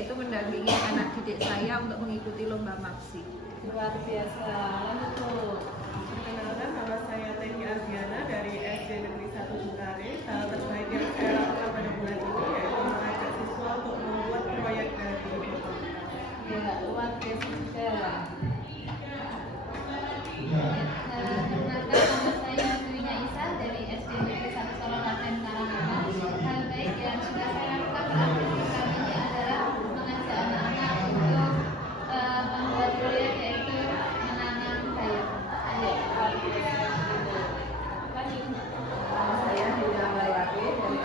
yaitu mendampingi anak didik saya untuk mengikuti lomba maksi. Luar biasa. Lanjut. Perkenalkan, nama saya Teki Ardiana dari SD Negeri 1 Bukare. Hal terbaik yang saya lakukan pada bulan ini yaitu mengajak siswa untuk membuat proyek dari botol. Ya, luar biasa juga. Perkenalkan, nama saya Dunia Isa dari SD Negeri 1 Solo Klaten Karanganyar. Hal baik yang sudah saya lakukan pada program ini adalah mengajak anak-anak untuk membuat proyek yaitu menanam bayam. Saya Hilda Malayake dari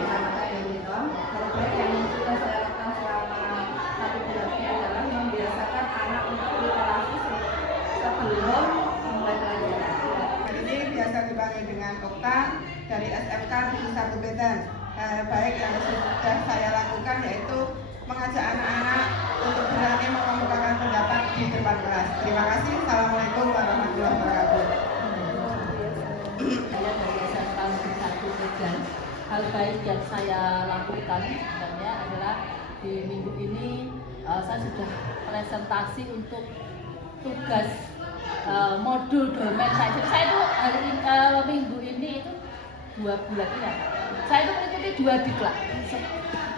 SD yang sudah saya lakukan selama 1 bulan ini adalah membiasakan anak untuk literasi sebelum mulai belajar. Ini biasa dipanggil dengan Okta dari SMK Negeri 1 Beten. Hal baik yang sudah saya lakukan yaitu mengajak anak-anak untuk berani mengemukakan pendapat di depan kelas. Terima kasih. Assalamualaikum warahmatullahi wabarakatuh. Saya dari SMK Negeri 1 Beten. Hal baik yang saya lakukan sebenarnya adalah di minggu ini saya sudah presentasi untuk tugas modul dolmen saya. Jadi saya itu minggu ini itu 2 bulan ya. Saya itu mengikuti 2 diklat.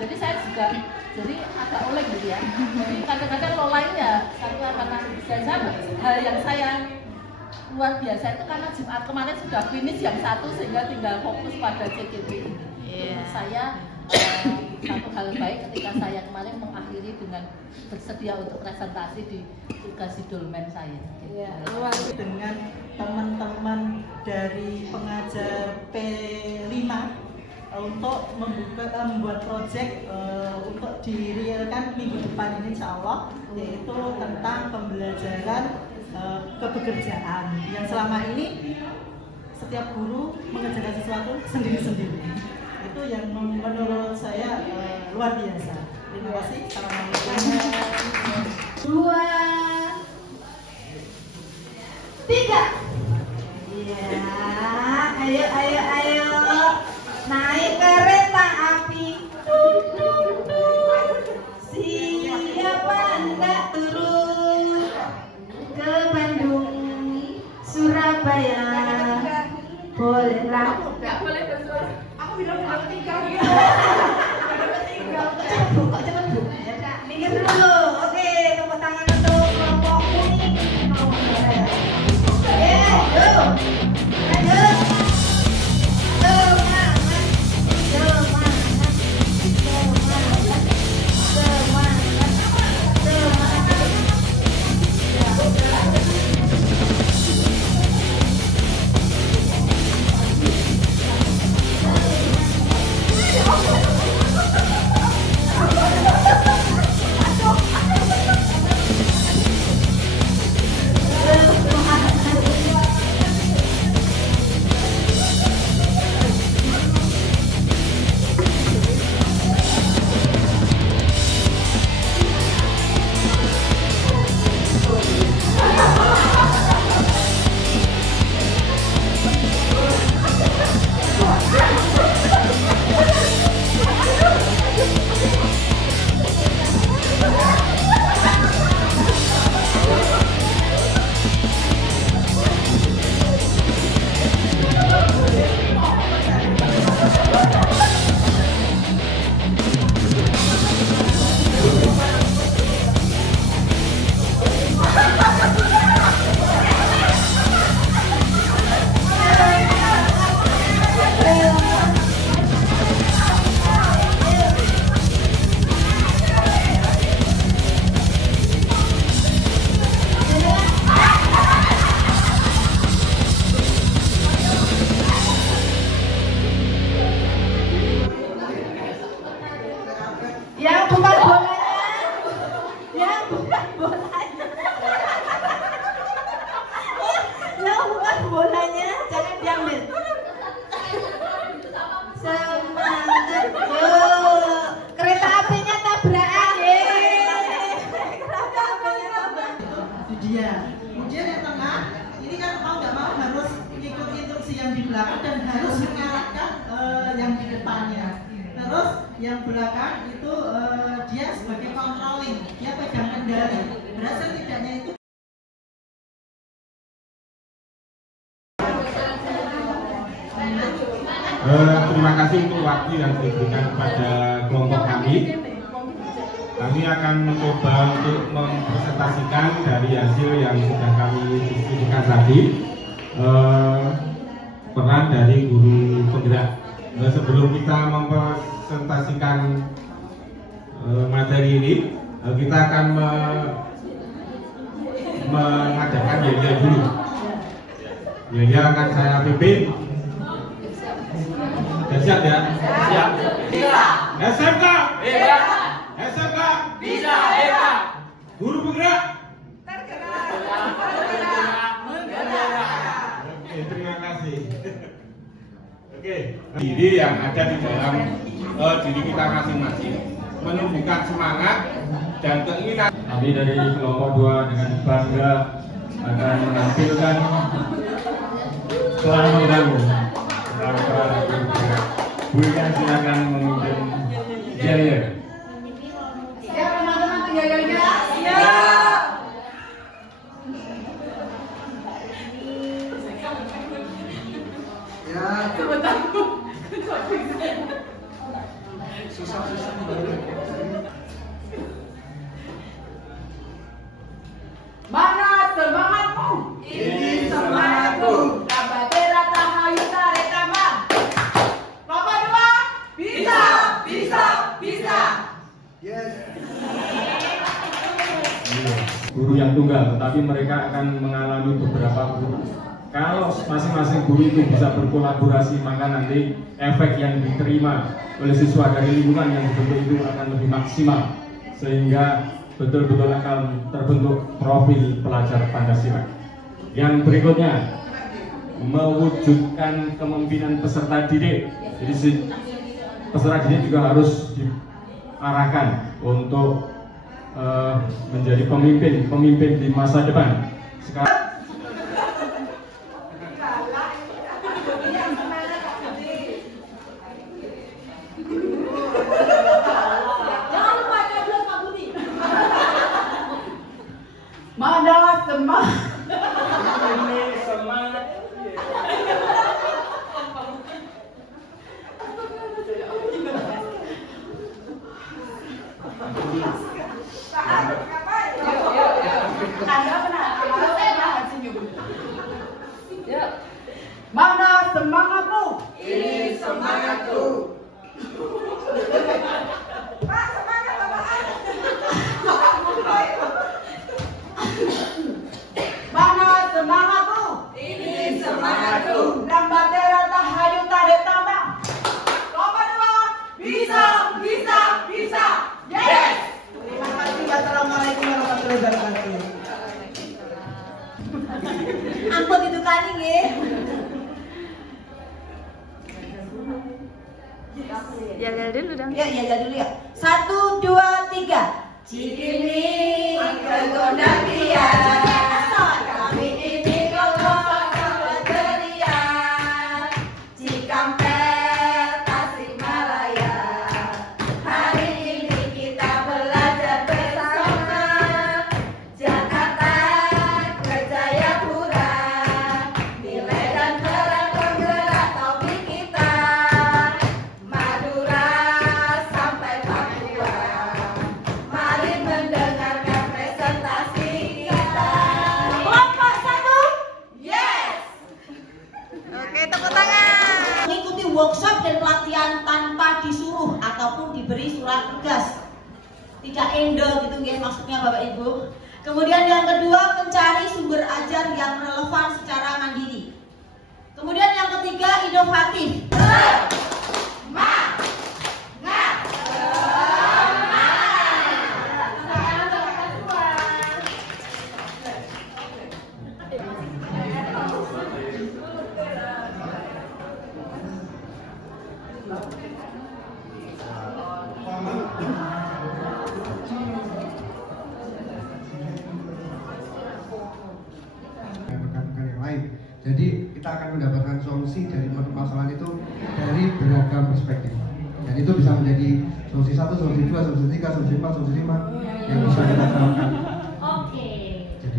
Jadi saya juga jadi agak oleng gitu ya. Jadi kadang-kadang lo lainnya karena hal yang saya luar biasa itu karena Jumat kemarin sudah finish yang satu sehingga tinggal fokus pada CGP ini. Saya satu hal baik ketika saya kemarin mengakhiri dengan bersedia untuk presentasi di tugas dolmen saya. Dengan teman-teman dari pengajar P5 untuk membuat proyek untuk direalkan minggu depan ini insya Allah, yaitu tentang pembelajaran kepekerjaan yang selama ini setiap guru mengerjakan sesuatu sendiri-sendiri. Itu yang menurut saya luar biasa. Terima kasih. Assalamualaikum. 2, 3. Ya, ayo naik kereta api. Siapa hendak turun ke Bandung, Surabaya? Bolehlah. Nggak boleh bersuara. Aku bilang tinggal gitu. Cepet bu. Minggir dulu. Oke, tepuk tangan untuk kelompok kuning. Yuk. Lanjut. Kemudian yang tengah ini kan mau nggak mau harus ikut instruksi yang di belakang dan harus mengarahkan yang di depannya. Terus yang belakang itu pembelajarannya. Berhasil tidaknya itu. Terima kasih untuk waktu yang diberikan kepada kelompok kami. Kami akan mencoba untuk mempresentasikan dari hasil yang sudah kami diskusikan tadi, peran dari guru penggerak. Sebelum kita mempresentasikan materi ini, kita akan mengadakan yel-yel dulu. Yel-yel akan saya pimpin. Siap ya? Siap. Bisa. SMK. Bisa. SMK. Bisa. Hebat. Guru penggerak. Tergerak. Oke, terima kasih. Oke, diri yang ada di dalam diri kita masing-masing menumbuhkan semangat dan keinginan. Kami dari kelompok 2 dengan bangga akan menampilkan pelan kamu. Bu Ika silakan memimpin yel-yel. Siap teman-teman tuh yel-yelnya? Siap. Ya. Susah-susah baru. Mana semangatmu? Ini semangatku. Kabatera tahayu tarik tambang. Nomor 2. Bisa, bisa, bisa. Yes. Guru yang tunggal, tetapi mereka akan mengalami beberapa guru. Kalau masing-masing guru itu bisa berkolaborasi, maka nanti efek yang diterima oleh siswa dari lingkungan yang dibentuk itu akan lebih maksimal, sehingga betul-betul akan terbentuk profil pelajar Pancasila. Yang berikutnya, mewujudkan kepemimpinan peserta didik. Jadi peserta didik juga harus diarahkan untuk menjadi pemimpin di masa depan. Sekarang mana semangat? ini semangat. Mana semangatmu? Ini semangatku. Pak, semangat Bapak. Mana semangatmu? Ini semangatku. Rambatera tahayu tarik tambang. Nomor 2. Bisa, bisa, bisa. Yes. Terima kasih. Wassalamualaikum warahmatullahi wabarakatuh. Ampun itu tadi nggih. Yel-yel dulu dong. Ya, dulu ya. 1, 2, 3. Cikini kegodang dia. Kami ini kelompok ceria. Cikampek, Tasikmalaya. Hari ini kita belajar bersama. Jakarta ke Jayapura. Nilai dan peran penggerak topik kita. Madura sampai Papua. Mari mendengarkan presentasi kita. Kelompok 1. Yes. Oke, tepuk tangan. Mengikuti workshop dan pelatihan tanpa disuruh ataupun diberi surat tugas. Tidak endo gitu ya maksudnya Bapak Ibu. Kemudian yang kedua, mencari sumber ajar yang relevan secara mandiri. Kemudian yang ketiga, inovatif. rekan-rekan yang lain. Jadi kita akan mendapatkan solusi dari permasalahan itu dari beragam perspektif. Dan itu bisa menjadi solusi 1, solusi 2, solusi 3, solusi 4, solusi 5 yang bisa kita terapkan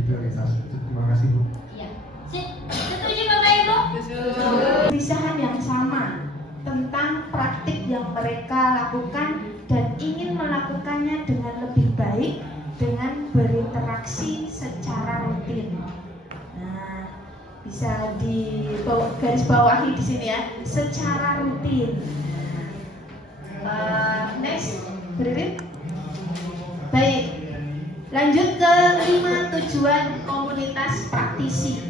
prioritas. Terima kasih Bu. Ya. Setuju Bapak Ibu? Kegelisahan yang sama tentang praktik yang mereka lakukan dan ingin melakukannya dengan lebih baik dengan berinteraksi secara rutin. Nah, bisa di garis bawahi di sini ya, secara rutin. Next, beririt. Baik, lanjut ke 5 tujuan komunitas praktisi.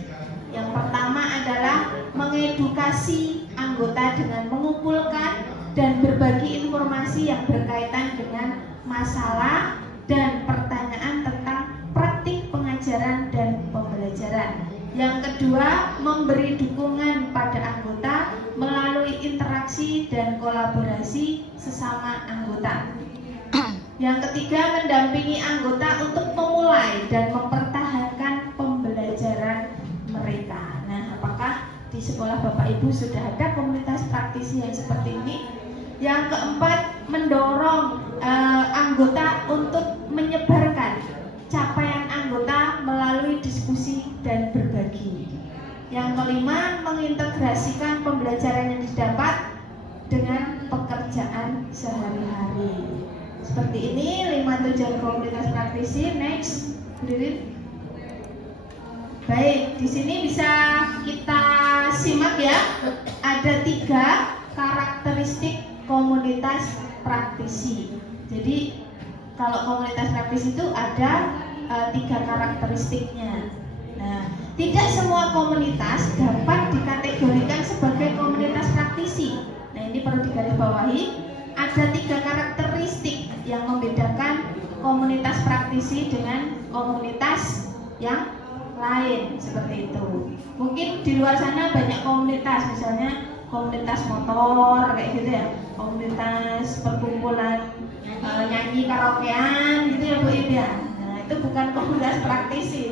Yang pertama adalah mengedukasi anggota dengan mengumpulkan dan berbagi informasi yang berkaitan dengan masalah dan pertanyaan tentang praktik pengajaran dan pembelajaran. Yang kedua, memberi dukungan pada anggota melalui interaksi dan kolaborasi sesama anggota. Yang ketiga, mendampingi anggota untuk memulai dan mempertahankan pembelajaran mereka. Nah, apakah di sekolah Bapak Ibu sudah ada komunitas praktisi yang seperti ini? Yang keempat, mendorong anggota untuk menyebarkan capaian anggota melalui diskusi dan berbagi. Yang kelima, mengintegrasikan pembelajaran yang didapat dengan pekerjaan sehari-hari. Seperti ini 5 tujuan komunitas praktisi. Next, beririt. Baik, di sini bisa kita simak ya. Ada 3 karakteristik komunitas praktisi. Jadi kalau komunitas praktisi itu ada 3 karakteristiknya. Nah, tidak semua komunitas dapat dikategorikan sebagai komunitas praktisi. Nah, ini perlu digarisbawahi. Ada 3 karakteristik yang membedakan komunitas praktisi dengan komunitas yang lain, seperti itu. Mungkin di luar sana banyak komunitas, misalnya komunitas motor kayak gitu ya, komunitas perkumpulan nyanyi karaokean gitu ya Bu Ibu ya. Nah, itu bukan komunitas praktisi.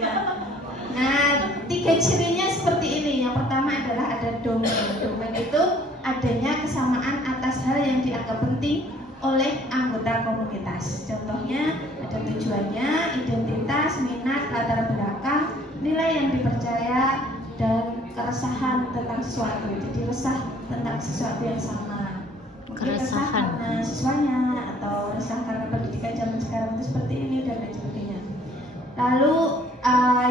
Nah, 3 cirinya seperti ini. Yang pertama adalah ada domain. Domain itu adanya kesamaan atas hal yang dianggap penting oleh anggota komunitas. Contohnya ada tujuannya, identitas, minat, latar belakang, nilai yang dipercaya, dan keresahan tentang sesuatu. Jadi resah tentang sesuatu yang sama. Mungkin resah karena siswanya atau resah karena pendidikan zaman sekarang itu seperti ini dan lain sebagainya. Lalu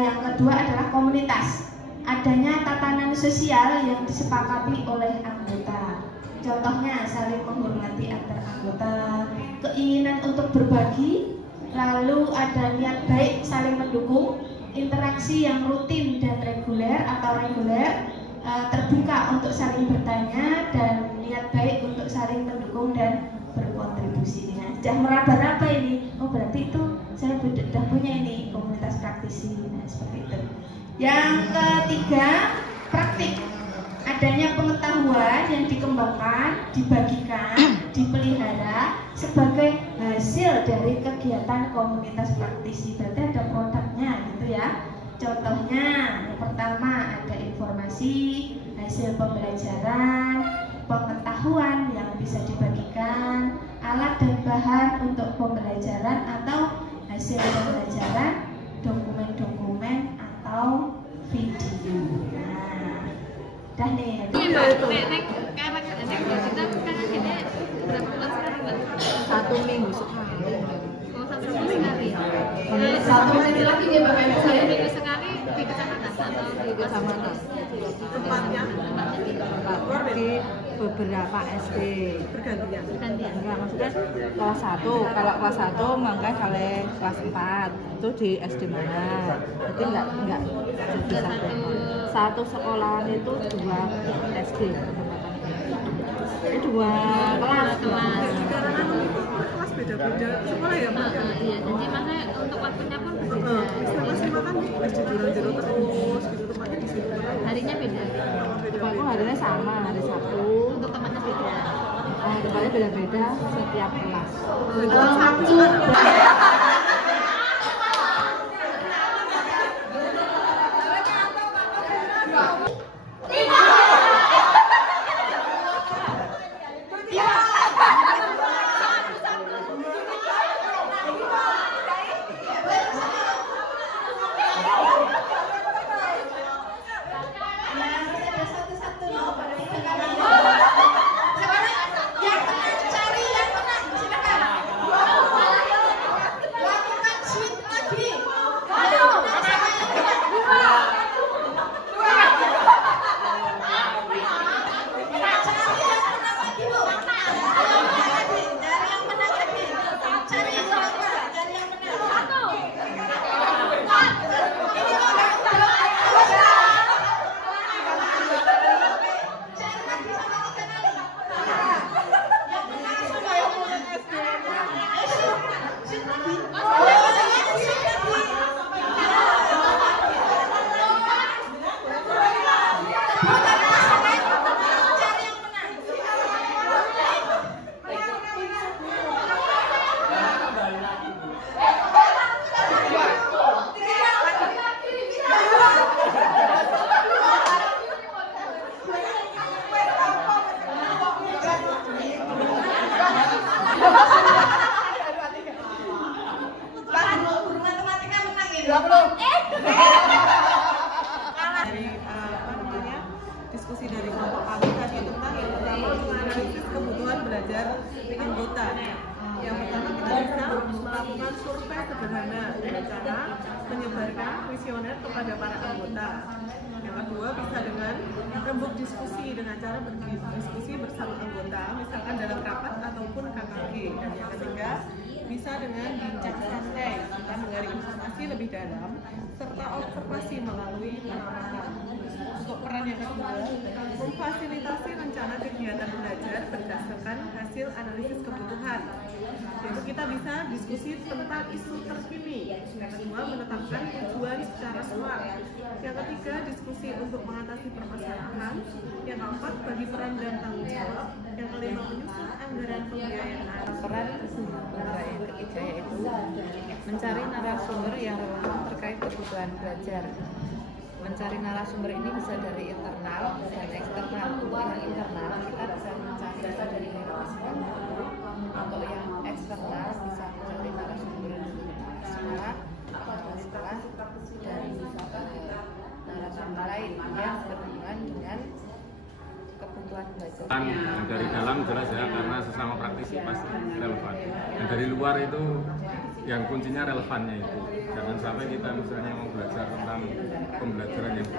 yang kedua adalah komunitas. Adanya tatanan sosial yang disepakati oleh anggota. Contohnya saling menghormati antar anggota, keinginan untuk berbagi, lalu ada niat baik saling mendukung, interaksi yang rutin dan reguler atau reguler, terbuka untuk saling bertanya, dan niat baik untuk saling mendukung dan berkontribusi. Nah, sudah meraba-raba ini, oh berarti itu saya sudah punya ini komunitas praktisi. Nah, seperti itu. Yang ketiga, praktik. Adanya pengetahuan yang dikembangkan, dibagikan, dipelihara sebagai hasil dari kegiatan komunitas praktisi. Berarti ada produknya gitu ya. Contohnya, yang pertama ada informasi, hasil pembelajaran, pengetahuan yang bisa dibagikan, alat dan bahan untuk pembelajaran atau hasil pembelajaran, dokumen-dokumen atau video. Nah, dah nih. Satu minggu sekali. Oh, satu minggu sekali. Satu minggu lagi dia Bapak Ibu saya. Minggu sekali di kecamatan atau di Kecamatan. Tempatnya Di beberapa SD. bergantian. Enggak, maksudnya kelas 1. Kalau kelas 1 mangga kali kelas 4 itu di SD mana. Jadi enggak jadi satu sekolahan itu 2 SD. Itu 2 kelas. Karena kan kelas beda-beda sekolah ya Mbak. Iya, jadi makanya untuk waktunya pun berbeda. Setelah SMA kan SD Jero terus gitu, tempatnya di situ terus. Harinya beda. Tempatku harinya sama, hari Sabtu. Untuk tempatnya beda. Tempatnya beda-beda setiap kelas. Sabtu. Dari diskusi dari kelompok kami tadi tentang yang pertama menganalisis kebutuhan belajar anggota. Yang pertama kita bisa melakukan survei sederhana dengan cara menyebarkan kuesioner kepada para anggota. Yang kedua bisa dengan rembuk diskusi dengan cara berdiskusi bersama anggota, misalkan dalam rapat ataupun KKG. Dan yang ketiga bisa dengan bincang santai, kita menggali informasi lebih dalam serta observasi melalui pengamatan. Untuk peran yang kedua, memfasilitasi rencana kegiatan belajar berdasarkan hasil analisis kebutuhan. Yaitu kita bisa diskusi tentang isu terkini. Yang kedua, menetapkan tujuan secara smart. Yang ketiga, diskusi untuk mengatasi permasalahan. Yang keempat, bagi peran dan tanggung jawab. Yang kelima, menyusun anggaran pembiayaan. Peran yang ketiga yaitu mencari narasumber yang relevan terkait kebutuhan belajar. Mencari narasumber ini bisa dari internal dan eksternal. Untuk yang internal kita bisa mencari dari mahasiswa. Untuk yang eksternal bisa mencari narasumber sekolah dan narasumber lain yang berhubungan dengan kebutuhan belajar. Dari dalam jelas ya, karena sesama praktisi pasti relevan. Dan dari luar itu yang kuncinya relevannya itu. Jangan sampai kita misalnya mau belajar tentang pembelajaran yang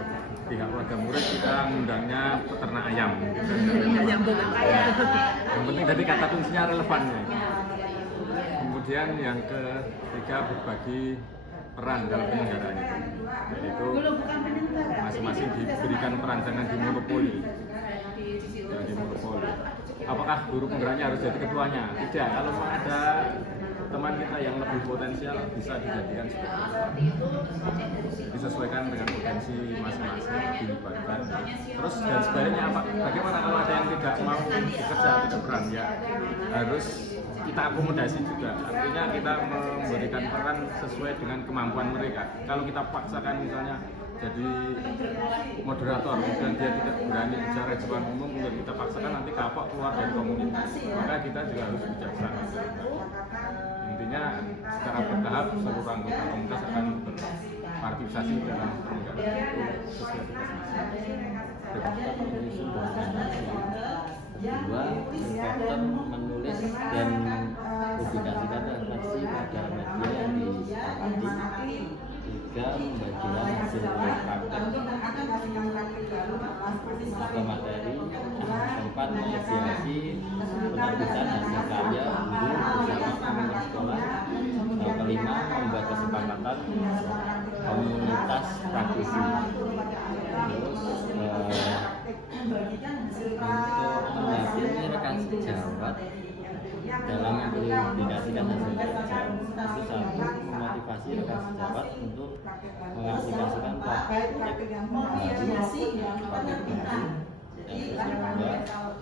pihak keluarga murid, kita undangnya peternak ayam. Yang penting dari kata kuncinya relevannya. Kemudian yang ketiga berbagi peran dalam penyelenggaraan itu. Yaitu masing-masing diberikan peran, jangan dimonopoli. Apakah guru penggeraknya harus jadi ketuanya? Tidak. Kalau ada teman kita yang lebih potensial bisa dijadikan sebagai ketua. Disesuaikan dengan potensi masing-masing, dilibatkan. Terus dan sebaliknya apa? Bagaimana kalau ada yang tidak mau bekerja, tidak peran? Ya harus kita akomodasi juga. Artinya kita memberikan peran sesuai dengan kemampuan mereka. Kalau kita paksakan misalnya jadi moderator, kemudian dia tidak berani bicara di depan umum, kemudian kita paksakan nanti kapok keluar dari komunitas. Maka kita juga harus bijaksana. Intinya secara bertahap seluruh anggota komunitas akan berpartisipasi dalam penyelenggaraan itu sesuai tugas masing-masing. Kedua, reporter menulis dan mempublikasikan refleksi pada media yang disepakati. Tiga, pembagian hasil praktek atau materi. Keempat, menginisiasi penerbitan hasil karya guru bersama komunitas sekolah. Kelima, membuat kesepakatan komunitas praktisi. Terus untuk mendampingi rekan sejawat dalam mempublikasikan hasil kerja, itu satu, memotivasi rekan sejawat untuk mengaplikasikan praktek baru. Dan kedua,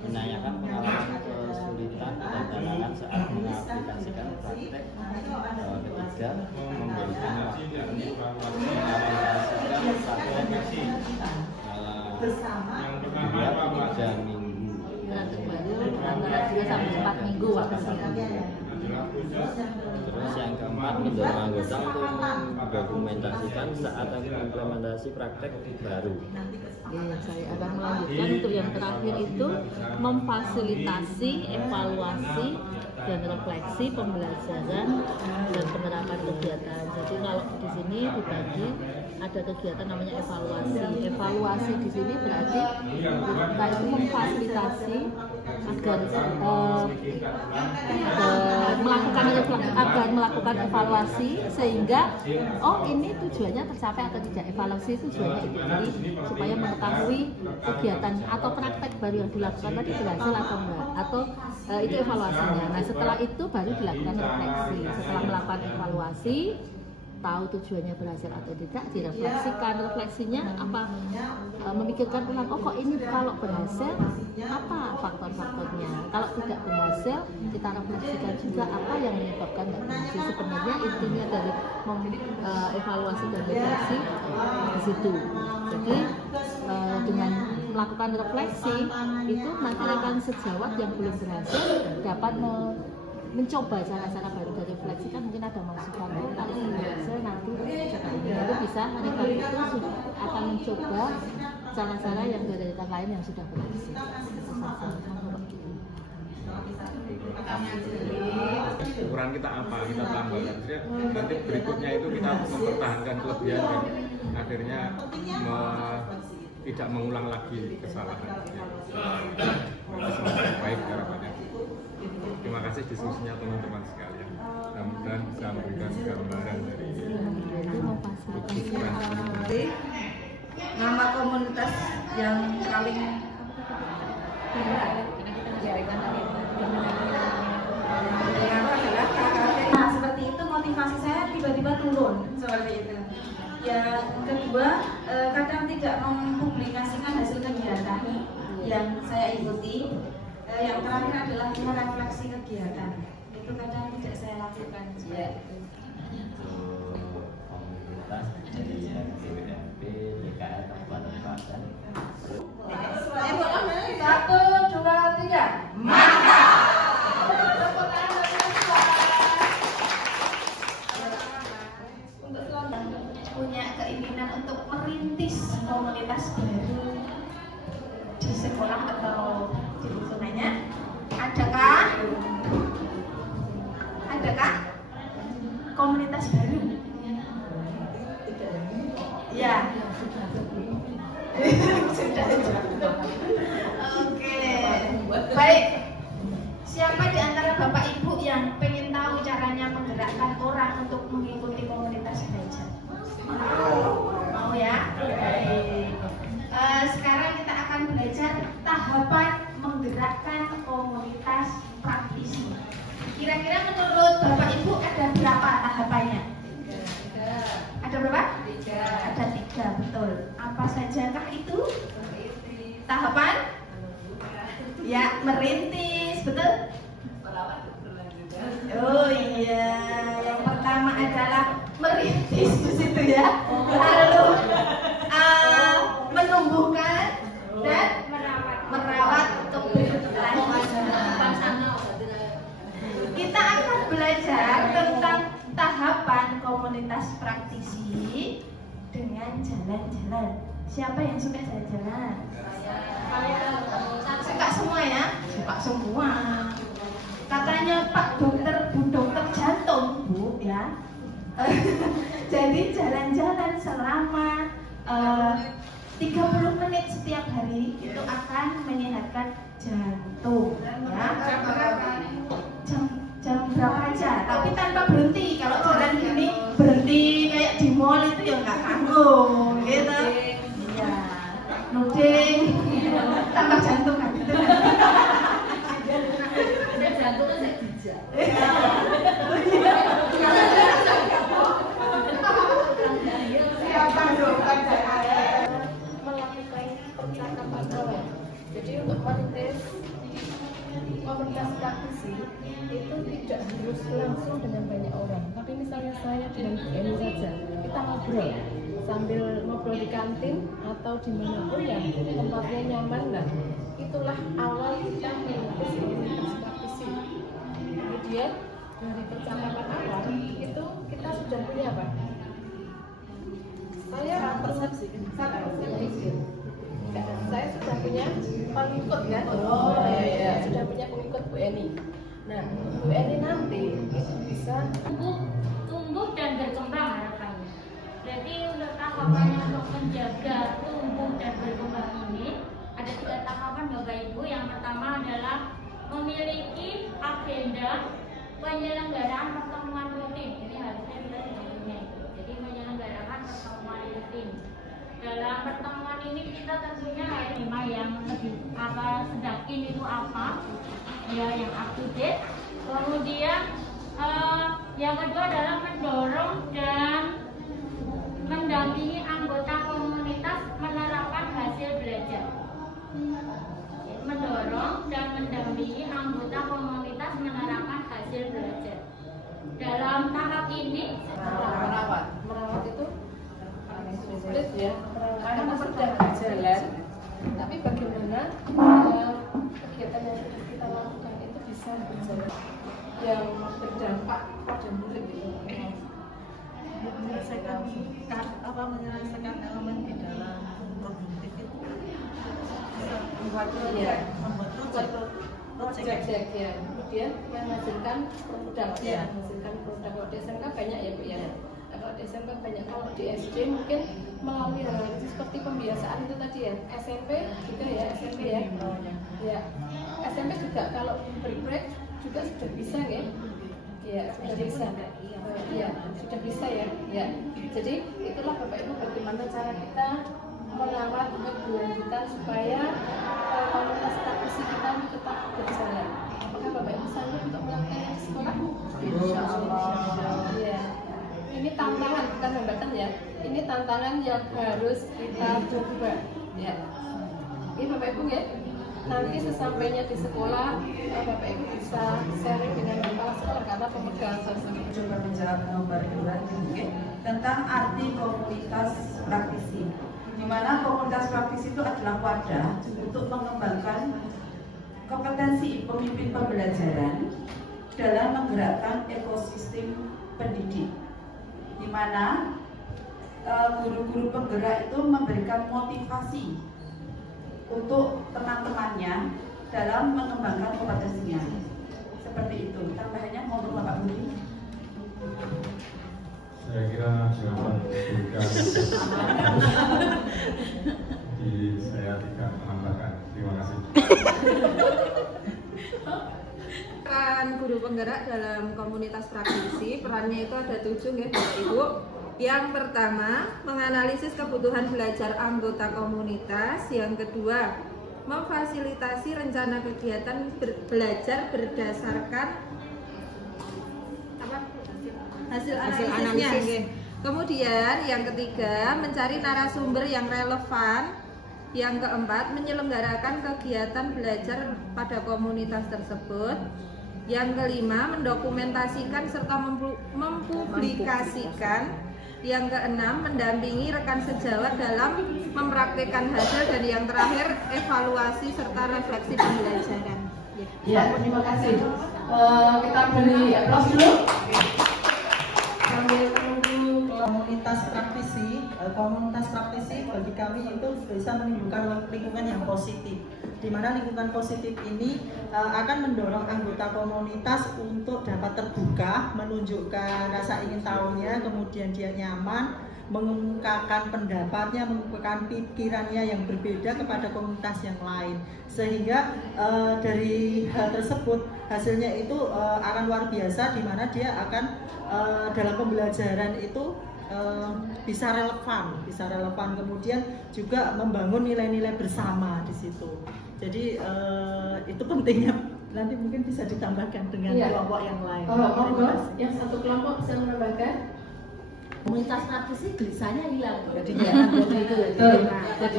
menanyakan pengalaman kesulitan dan tantangan saat mengaplikasikan praktek. Ketiga, memberikan waktu untuk mengaplikasikan praktek dalam 2-3 minggu. Antara 3 sampai 4 minggu waktunya. Terus yang keempat, mendorong anggota untuk mendokumentasikan saat akan implementasi praktek baru. Saya akan melanjutkan untuk yang terakhir itu memfasilitasi evaluasi dan refleksi pembelajaran dan penerapan kegiatan. Jadi kalau di sini dibagi ada kegiatan namanya evaluasi. Evaluasi di sini berarti kita itu memfasilitasi agar melakukan evaluasi sehingga ini tujuannya tercapai atau tidak. Evaluasi tujuannya itu jadi supaya mengetahui kegiatan atau praktek baru yang dilakukan tadi berhasil atau enggak, atau itu evaluasinya. Nah setelah itu baru dilakukan refleksi. Setelah melakukan evaluasi, tahu tujuannya berhasil atau tidak, direfleksikan. Refleksinya apa? Memikirkan ulang, kok ini kalau berhasil apa faktor-faktornya, kalau tidak berhasil kita refleksikan juga apa yang menyebabkan tidak berhasil. Sebenarnya intinya dari evaluasi dan refleksi di situ. Jadi dengan melakukan refleksi itu nanti rekan sejawat yang belum berhasil dapat mencoba cara-cara baru dari refleksi. Kan mungkin ada masukan kalau berhasil nanti biasa mereka itu akan mencoba cara-cara yang dari daerah lain yang sudah berhasil. Ukuran kita apa, kita tambahkan. Nanti berikutnya itu kita mempertahankan kelebihan dan akhirnya tidak mengulang lagi kesalahan. Semakin baik harapannya. Terima kasih diskusinya teman-teman sekalian. Mudah-mudahan bisa memberikan gambaran dari nama komunitas yang paling nah seperti itu motivasi saya tiba-tiba turun seperti itu. Yang kedua kadang tidak mempublikasikan hasil kegiatan yang saya ikuti. Yang terakhir adalah merefleksi kegiatan. Itu kadang tidak saya lakukan. Komunitas dari DWMP, DKL, Kabupaten Klaten. 1, 2, 3. Mantap. Untuk punya keinginan untuk merintis komunitas baru di sekolah atau di lingkungannya, adakah komunitas baru? Ya. Sudah. Oke. Baik. Siapa di antara Bapak Ibu yang pengen tahu caranya menggerakkan orang untuk mengikuti komunitas belajar? Mau ya? Baik. Sekarang kita akan belajar tahapan menggerakkan komunitas praktisi. Kira-kira menurut Bapak Ibu ada berapa tahapannya? Ada berapa? 3. Ada 3, betul. Apa sajakah itu? Tahapan? Ya, merintis, betul? Oh iya, yang pertama adalah merintis di situ ya. Lalu menumbuhkan dan merawat keberlanjutan. Kita akan belajar tentang tahapan komunitas praktisi dengan jalan-jalan. Siapa yang suka jalan-jalan? Suka semua ya? Suka semua. Katanya Pak Dokter, Bu Dokter jantung, Bu ya. Jadi jalan-jalan selama 30 menit setiap hari itu akan menyehatkan jantung ya. Jam berapa aja, tapi tanpa berhenti. Kalau jalan gini berhenti kayak di mall itu ya nggak tanggung gitu. Iya, nuding, tambah jantung kan gitu. Jantungnya saya bijak. Siapa dong melakukan percakapan awal. Jadi untuk komunitas praktisi itu tidak harus langsung dengan banyak orang, tapi misalnya saya dengan Bu Eni saja, kita ngobrol sambil ngobrol di kantin atau dimanapun yang tempatnya nyaman lah. Itulah awal kita merintis komunitas praktisi. Kemudian dari percakapan awal itu kita sudah punya apa? Saya persepsi. Saya sudah punya pengikut kan? Oh iya, sudah punya pengikut Bu Eni. Nah, Bu Eni nanti itu bisa tumbuh dan berkembang harapannya. Jadi untuk tahapannya untuk menjaga tumbuh dan berkembang ini ada 3 tahapan Bapak Ibu. Yang pertama adalah memiliki agenda penyelenggaraan pertemuan rutin. Ini harusnya kita sudah punya itu. Jadi menyelenggarakan pertemuan rutin. Dalam pertemuan ini kita tentunya harus tema yang sedang ini itu apa ya, yang up to date. Kemudian yang kedua adalah mendorong dan mendampingi anggota komunitas menerapkan hasil belajar. Mendorong dan mendampingi anggota komunitas menerapkan hasil belajar. Dalam tahap ini merawat itu sulit ya, karena sudah berjalan. Tapi bagaimana kegiatan yang kita lakukan itu bisa berjalan yang berdampak pada murid itu? Menurut saya menyelesaikan elemen di dalam produktif itu membuat project ya, kemudian menghasilkan produk ya, menghasilkan produk. Kalau di SMK banyak ya Bu ya. Kalau di SMK banyak, kalau di SD mungkin melalui hal seperti pembiasaan itu tadi ya. SMP juga ya, SMP ya. Ya, SMP juga kalau berprek juga sudah bisa ya. Ya, sudah bisa. Ya, sudah bisa ya. Ya. Jadi itulah Bapak Ibu bagaimana cara kita mengawal untuk berlanjutan supaya komunitas praktisi kita tetap berjalan. Apakah Bapak Ibu sanggup untuk melakukannya di sekolah? Insya Allah. Ya. Ini tantangan, bukan hambatan ya. Ini tantangan yang harus kita coba. Ya. Ini Bapak Ibu ya. Nanti sesampainya di sekolah, Bapak Ibu bisa sharing dengan kepala sekolah karena pemegang tersebut. Coba menjawab nomor 2 tentang arti komunitas praktisi. Di mana komunitas praktisi itu adalah wadah untuk mengembangkan kompetensi pemimpin pembelajaran dalam menggerakkan ekosistem pendidik. Di mana guru-guru penggerak itu memberikan motivasi untuk teman-temannya dalam mengembangkan kompetensinya. Seperti itu. Tambahannya mohon Bapak Budi. Saya kira jawaban diberikan jadi saya tidak menambahkan. Terima kasih. Peran guru penggerak dalam komunitas praktisi, perannya itu ada 7 ya Bapak Ibu. Yang pertama, menganalisis kebutuhan belajar anggota komunitas. Yang kedua, memfasilitasi rencana kegiatan belajar berdasarkan hasil analisisnya. Kemudian yang ketiga, mencari narasumber yang relevan. Yang keempat, menyelenggarakan kegiatan belajar pada komunitas tersebut. Yang kelima, mendokumentasikan serta mempublikasikan. Yang keenam, mendampingi rekan sejawat dalam mempraktikkan hasil. Dan yang terakhir, evaluasi serta refleksi pembelajaran. Ya, terima kasih. Kita beri aplaus dulu. Sambil menunggu komunitas praktisi bagi kami itu bisa menimbulkan lingkungan yang positif, di mana lingkungan positif ini akan mendorong anggota komunitas untuk dapat terbuka, menunjukkan rasa ingin tahunya, kemudian dia nyaman mengemukakan pendapatnya, mengemukakan pikirannya yang berbeda kepada komunitas yang lain, sehingga dari hal tersebut hasilnya itu akan luar biasa, di mana dia akan dalam pembelajaran itu bisa relevan, kemudian juga membangun nilai-nilai bersama di situ. Jadi itu pentingnya, nanti mungkin bisa ditambahkan dengan kelompok yang lain. Monggo, yang satu kelompok bisa menambahkan. Komunitas praktisi gelisahnya hilang, jadinya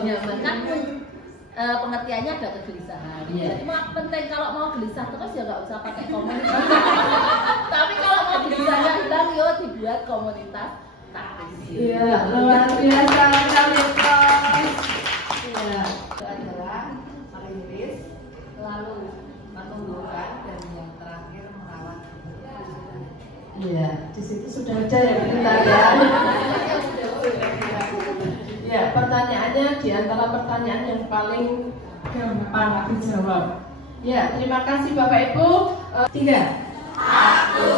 nyaman kan. Pengertiannya ada kegelisahan. Jadi penting kalau mau gelisah terus ya nggak usah pakai komunitas. Tapi kalau mau gelisahnya hilang, yo dibuat komunitas praktisi. Iya, luar biasa sekali guys. Iya, itu adalah merilis, lalu menumbuhkan, dan yang terakhir merawat. Iya, di situ sudah ada ya kita ya. Ya, pertanyaannya di antara pertanyaan yang paling gampang dijawab. Ya, terima kasih Bapak Ibu. 3. Aku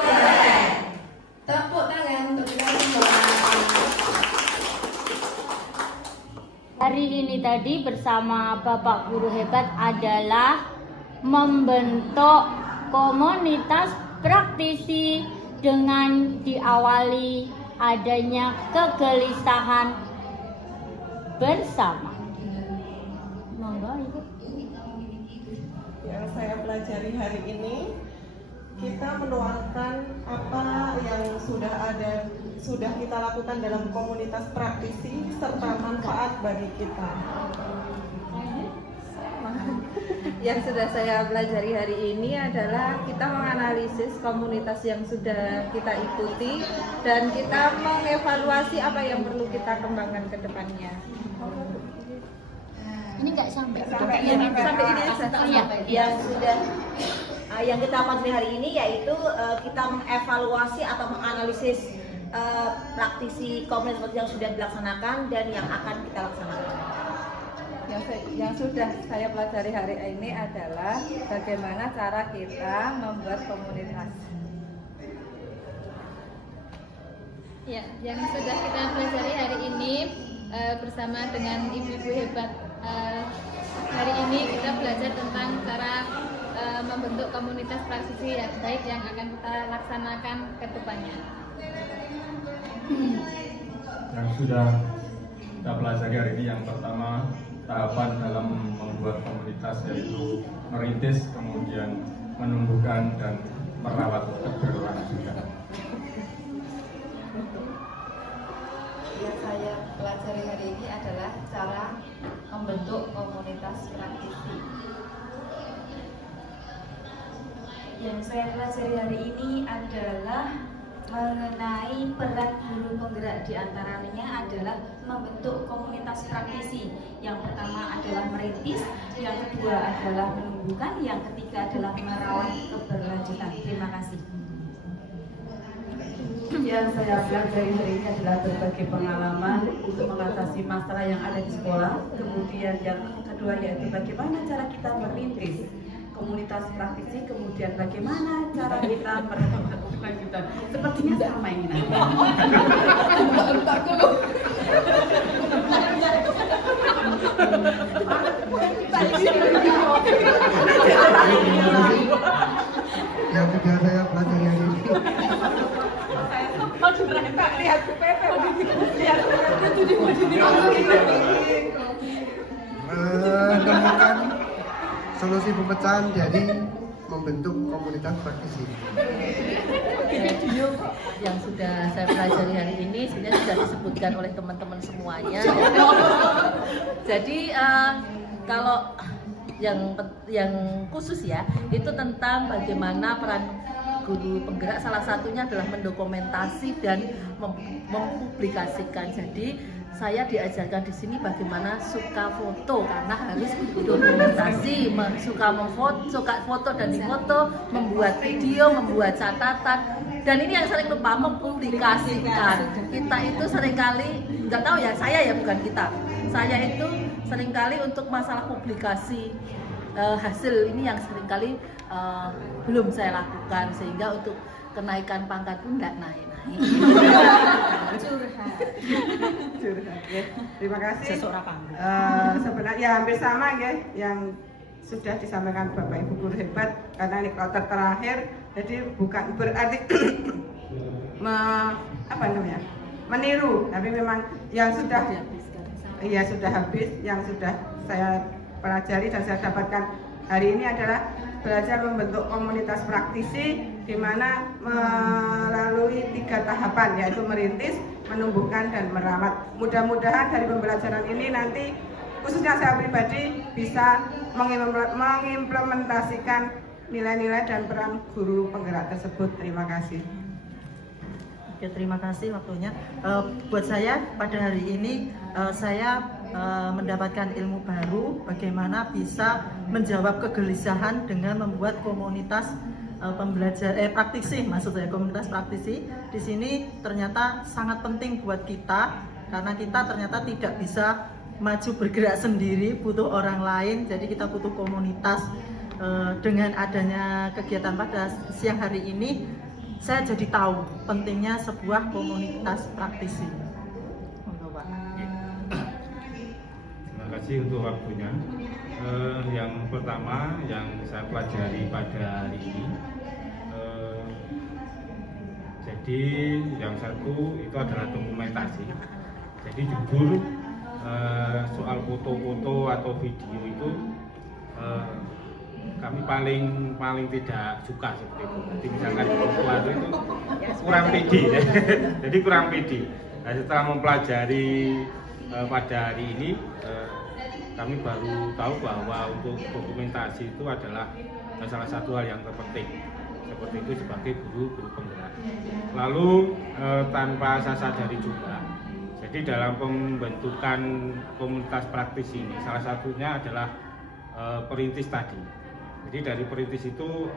keren. Tepuk tangan untuk kita semua. Hari ini tadi bersama Bapak Guru Hebat adalah membentuk komunitas praktisi dengan diawali adanya kegelisahan bersama. Monggo Ibu. Yang saya pelajari hari ini, kita menuangkan apa yang sudah kita lakukan dalam komunitas praktisi serta manfaat bagi kita. Yang sudah saya pelajari hari ini adalah kita menganalisis komunitas yang sudah kita ikuti dan kita mengevaluasi apa yang perlu kita kembangkan ke depannya. Ini nggak sampai ini aja. Yang sudah yang kita pelajari hari ini yaitu kita mengevaluasi atau menganalisis praktisi komunitas yang sudah dilaksanakan dan yang akan kita laksanakan. Yang sudah saya pelajari hari ini adalah bagaimana cara kita membuat komunitas. Ya, yang sudah kita pelajari hari ini bersama dengan ibu-ibu hebat. Hari ini kita belajar tentang cara membentuk komunitas praktisi yang baik yang akan kita laksanakan ke depannya. Yang sudah kita pelajari hari ini, yang pertama tahapan dalam membuat komunitas yaitu merintis, kemudian menumbuhkan dan merawat keberlangsungan. Yang saya pelajari hari ini adalah cara membentuk komunitas praktisi. Yang saya pelajari hari ini adalah mengenai peran guru penggerak, diantaranya adalah membentuk komunitas praktisi. Yang pertama adalah merintis, yang kedua adalah menumbuhkan, yang ketiga adalah merawat keberlanjutan. Terima kasih. Yang saya pelajari hari ini adalah berbagai pengalaman untuk mengatasi masalah yang ada di sekolah. Kemudian yang kedua yaitu bagaimana cara kita merintis komunitas praktisi, kemudian bagaimana cara kita merawat keberlanjutan. Sepertinya sama ini nanti. Yang sudah saya pelajari hari ini menemukan solusi pemecahan dari membentuk komunitas praktisi. Yang sudah saya pelajari hari ini sebenarnya sudah disebutkan oleh teman-teman semuanya. Jadi kalau yang khusus ya, itu tentang bagaimana peran guru penggerak, salah satunya adalah mendokumentasi dan mempublikasikan. Jadi saya diajarkan di sini bagaimana suka foto, karena harus dokumentasi, suka foto dan difoto, membuat video, membuat catatan, dan ini yang sering lupa mempublikasikan. Kita itu seringkali nggak tahu ya, saya ya bukan kita, saya itu seringkali untuk masalah publikasi hasil ini yang seringkali belum saya lakukan, sehingga untuk kenaikan pangkat pun nggak naik-naik. Curhat ya. Terima kasih. Sebenarnya hampir sama ya yang sudah disampaikan Bapak Ibu guru hebat, karena ini kloter terakhir, jadi bukan berarti meniru, tapi memang yang sudah habis, yang sudah saya pelajari dan saya dapatkan hari ini adalah belajar membentuk komunitas praktisi, di mana melalui 3 tahapan, yaitu merintis, menumbuhkan, dan merawat. Mudah-mudahan dari pembelajaran ini nanti khususnya saya pribadi bisa mengimplementasikan nilai-nilai dan peran guru penggerak tersebut. Terima kasih. Oke, terima kasih waktunya. Buat saya pada hari ini saya mendapatkan ilmu baru bagaimana bisa menjawab kegelisahan dengan membuat komunitas praktisi, maksudnya komunitas praktisi. Di sini ternyata sangat penting buat kita, karena kita ternyata tidak bisa maju bergerak sendiri, butuh orang lain. Jadi kita butuh komunitas. Dengan adanya kegiatan pada siang hari ini, saya jadi tahu pentingnya sebuah komunitas praktisi. Terima kasih untuk waktunya. Yang pertama yang saya pelajari pada hari ini, jadi yang satu itu adalah dokumentasi. Jadi jujur soal foto-foto atau video itu kami paling tidak suka seperti itu. Jadi misalkan foto itu kurang pede, jadi kurang pede. Nah, setelah mempelajari pada hari ini, kami baru tahu bahwa untuk dokumentasi itu adalah salah satu hal yang terpenting. Seperti itu sebagai guru penggerak. Lalu tanpa saya sadari juga, jadi dalam pembentukan komunitas praktis ini salah satunya adalah perintis tadi. Jadi dari perintis itu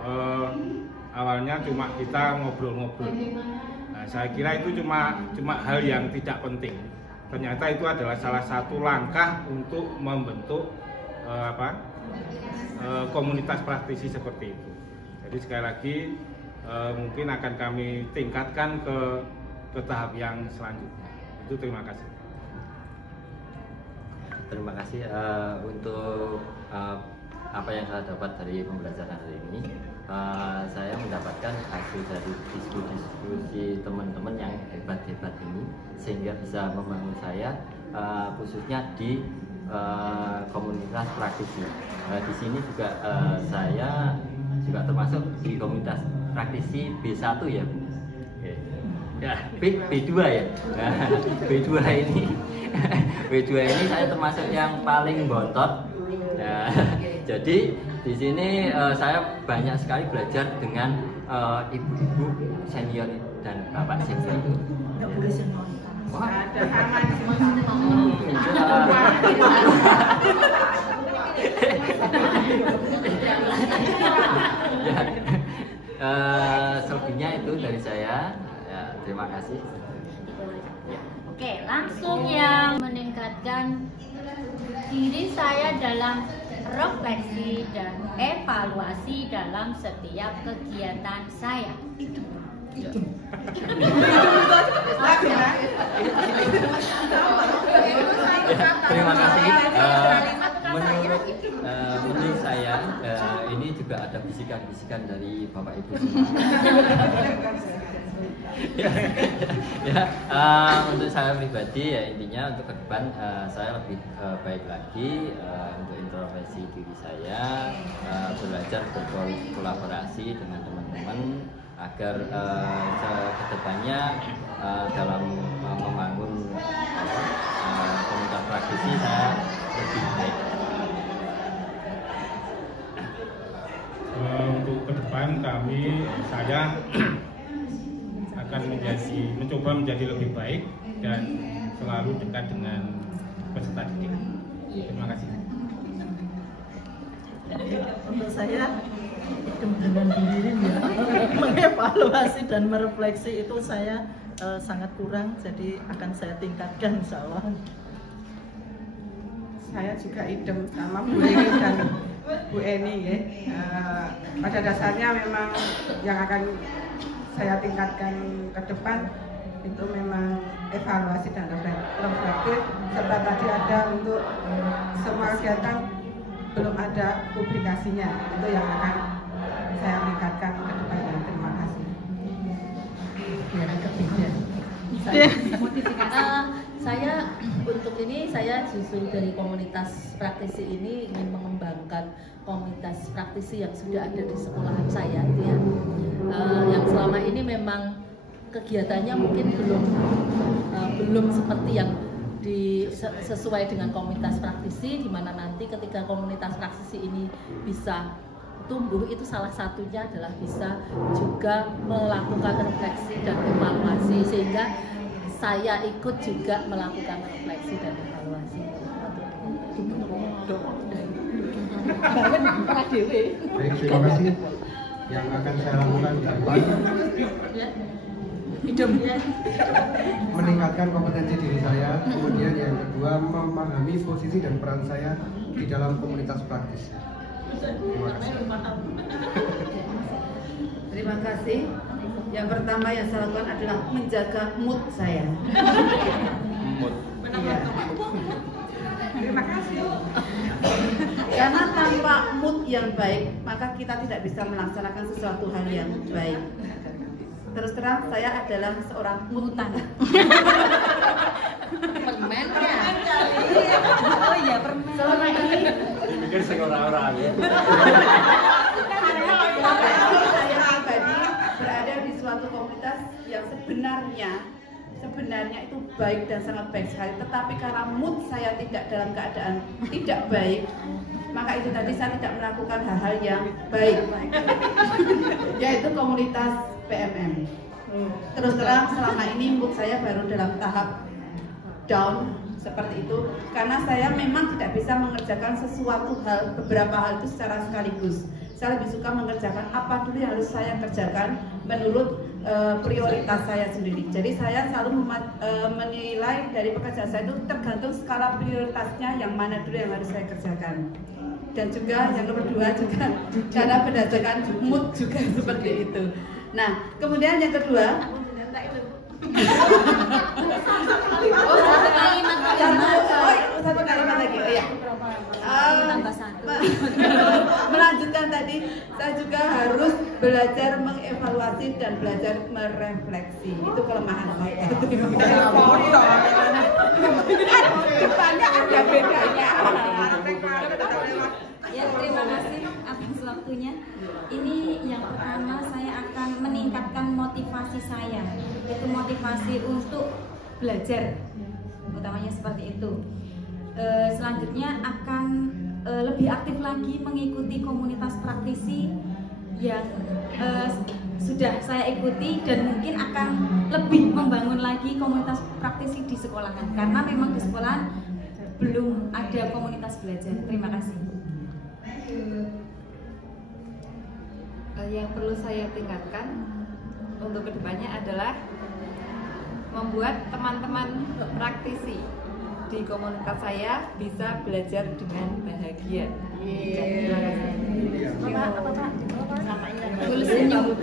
awalnya cuma kita ngobrol-ngobrol. Nah, saya kira itu cuma hal yang tidak penting. Ternyata itu adalah salah satu langkah untuk membentuk komunitas praktisi seperti itu. Jadi sekali lagi mungkin akan kami tingkatkan ke tahap yang selanjutnya. Itu terima kasih. Terima kasih untuk apa yang saya dapat dari pembelajaran hari ini. Saya mendapatkan hasil dari diskusi teman-teman yang hebat-hebat ini, sehingga bisa membangun saya khususnya di komunitas praktisi. Di sini juga saya juga termasuk di komunitas praktisi B1 ya, ya B2 ya. B2 ini B2 ini saya termasuk yang paling bontot. Jadi di sini saya banyak sekali belajar dengan ibu-ibu senior dan bapak senior itu. Selebihnya itu dari saya. Ya, terima kasih. Ya. Oke, langsung yang meningkatkan diri saya dalam refleksi dan evaluasi dalam setiap kegiatan saya. Terima kasih. Menurut saya ini juga ada bisikan-bisikan dari Bapak Ibu semua. Untuk saya pribadi ya intinya untuk ke depan saya lebih baik lagi untuk introspeksi diri saya, belajar berkolaborasi dengan teman-teman agar ke depannya dalam membangun komunitas praktisi saya lebih baik. Untuk ke depan saya akan mencoba menjadi lebih baik dan selalu dekat dengan peserta didik. Terima kasih. Untuk saya dengan diri ya, mengevaluasi dan merefleksi itu saya sangat kurang, jadi akan saya tingkatkan insya Allah. Saya juga idem sama Bu Eni dan Bu Eni ya. Pada dasarnya memang yang akan saya tingkatkan ke depan itu memang evaluasi dan reflektif, serta tadi ada untuk semua kegiatan belum ada publikasinya, itu yang akan saya tingkatkan ke depannya. Terima kasih. Saya untuk ini saya justru dari komunitas praktisi ini ingin mengembangkan komunitas praktisi yang sudah ada di sekolahan saya itu ya, yang selama ini memang kegiatannya mungkin belum seperti yang sesuai dengan komunitas praktisi, di mana nanti ketika komunitas praktisi ini bisa tumbuh, itu salah satunya adalah bisa juga melakukan refleksi dan evaluasi, sehingga saya ikut juga melakukan refleksi dan evaluasi. Baik, terima kasih. Yang akan saya lakukan ke depan meningkatkan kompetensi diri saya, kemudian yang kedua memahami posisi dan peran saya di dalam komunitas praktis. Terima kasih. Terima kasih. Yang pertama yang saya lakukan adalah menjaga mood saya. Iya. Terima kasih. Karena tanpa mood yang baik, maka kita tidak bisa melaksanakan sesuatu hal yang baik. Terus terang, saya adalah seorang mutan. Permen ya? Oh iya, permen. Selama ini Pikir seorang-orang ya. saya pribadi berada di suatu komunitas yang sebenarnya itu baik dan sangat baik sekali, tetapi karena mood saya tidak dalam keadaan tidak baik, maka itu tadi saya tidak melakukan hal-hal yang baik, yaitu komunitas PMM. Terus terang selama ini mood saya baru dalam tahap down seperti itu, karena saya memang tidak bisa mengerjakan sesuatu hal, beberapa hal itu secara sekaligus. Saya lebih suka mengerjakan apa dulu yang harus saya kerjakan menurut prioritas saya sendiri. Jadi saya selalu menilai dari pekerjaan saya itu tergantung skala prioritasnya yang mana dulu yang harus saya kerjakan. Dan juga yang nomor 2 juga cara berdasarkan mood juga seperti itu. Nah, kemudian yang kedua, satu kalimat lagi. Oh ya. Melanjutkan tadi, saya juga harus belajar mengevaluasi dan belajar merefleksi. Itu kelemahan saya. Banyak ada bedanya. Ya, terima kasih atas waktunya. Ini yang pertama saya akan meningkatkan motivasi saya. Itu motivasi untuk belajar, utamanya seperti itu. Selanjutnya akan lebih aktif lagi mengikuti komunitas praktisi yang sudah saya ikuti, dan mungkin akan lebih membangun lagi komunitas praktisi di sekolahan, karena memang di sekolahan belum ada komunitas belajar. Terima kasih. Yang perlu saya tingkatkan untuk kedepannya adalah membuat teman-teman praktisi di komunitas saya bisa belajar dengan bahagia. Terima kasih. Boleh senyum.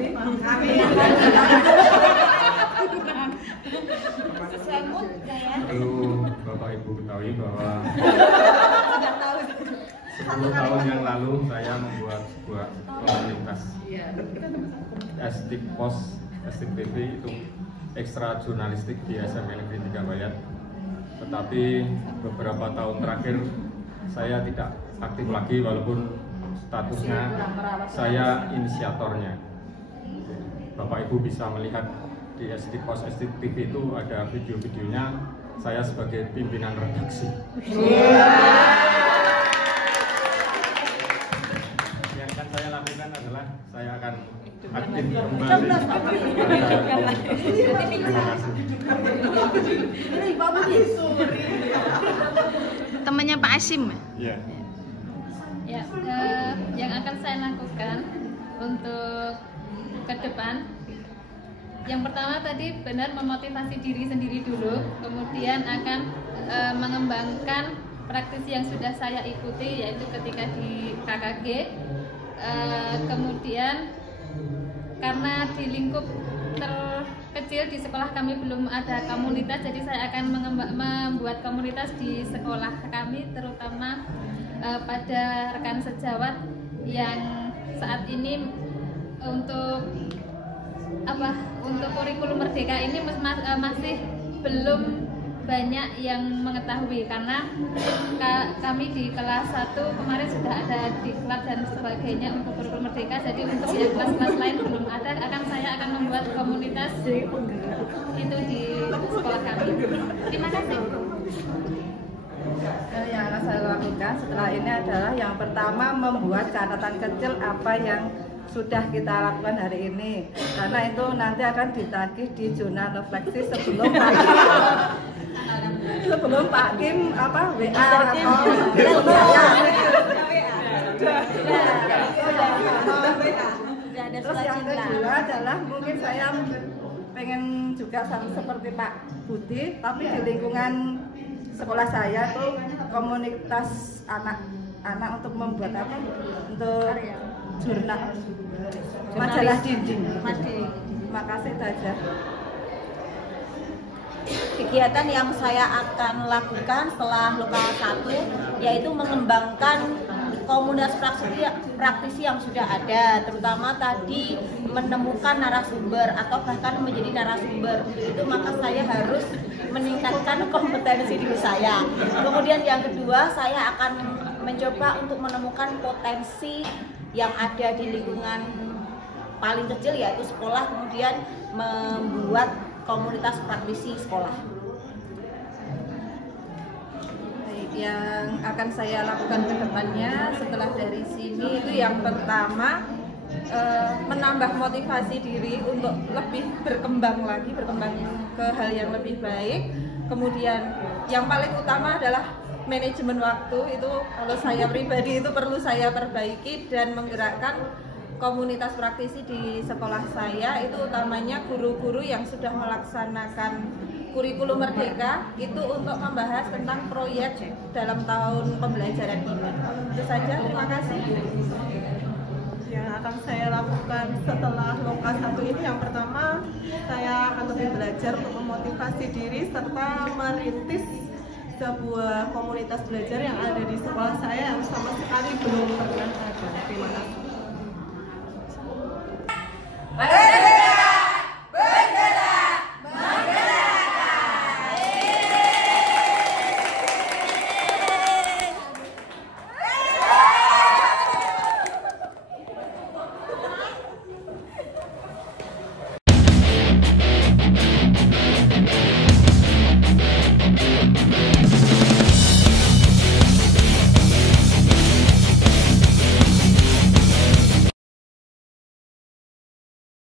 Semut saya. Perlu Bapak Ibu ketahui bahwa Sudah tahu. 10 tahun yang lalu saya membuat sebuah komunitas Estik TV itu ekstra jurnalistik di SMA Negeri 3 Bayat. Tetapi beberapa tahun terakhir saya tidak aktif lagi, walaupun statusnya saya inisiatornya. Bapak Ibu bisa melihat di Estik TV itu ada video-videonya saya sebagai pimpinan redaksi. Yang akan saya lakukan adalah saya akan aktif kembali. Terima kasih. Temannya Pak Asim. Ya. Ya, yang akan saya lakukan untuk ke depan, yang pertama tadi benar memotivasi diri sendiri dulu, kemudian akan mengembangkan praktisi yang sudah saya ikuti, yaitu ketika di KKG. Kemudian karena di lingkup terkecil di sekolah kami belum ada komunitas, jadi saya akan membuat komunitas di sekolah kami, terutama pada rekan sejawat yang saat ini untuk kurikulum Merdeka ini masih belum banyak yang mengetahui, karena kami di kelas 1 kemarin sudah ada diklat dan sebagainya untuk kurikulum Merdeka, jadi untuk yang kelas-kelas lain belum ada. Saya akan membuat komunitas itu di sekolah kami. Terima kasih. Yang akan saya lakukan setelah ini adalah yang pertama membuat catatan kecil apa yang sudah kita lakukan hari ini, karena itu nanti akan ditagih di jurnal refleksi sebelum Pak Kim WA Terus yang kedua adalah mungkin saya pengen juga sama seperti Pak Budi, tapi di lingkungan sekolah saya tuh komunitas anak-anak untuk membuat untuk jurnal majalah dinding. Terima kasih saja. Kegiatan yang saya akan lakukan setelah lokal 1 yaitu mengembangkan komunitas praktisi yang sudah ada, terutama tadi menemukan narasumber atau bahkan menjadi narasumber. Untuk itu maka saya harus meningkatkan kompetensi diri saya. Kemudian yang kedua, saya akan mencoba untuk menemukan potensi yang ada di lingkungan paling kecil yaitu sekolah, kemudian membuat komunitas praktisi sekolah. Yang akan saya lakukan ke depannya setelah dari sini itu yang pertama menambah motivasi diri untuk lebih berkembang ke hal yang lebih baik. Kemudian yang paling utama adalah manajemen waktu, itu kalau saya pribadi itu perlu saya perbaiki dan menggerakkan komunitas praktisi di sekolah saya itu utamanya guru-guru yang sudah melaksanakan kurikulum merdeka itu untuk membahas tentang proyek dalam tahun pembelajaran ini. Itu saja, terima kasih. Yang akan saya lakukan setelah Loka 1 ini, yang pertama saya akan lebih belajar untuk memotivasi diri serta merintis sebuah komunitas belajar yang ada di sekolah saya yang sama sekali belum pernah ada. Terima kasih.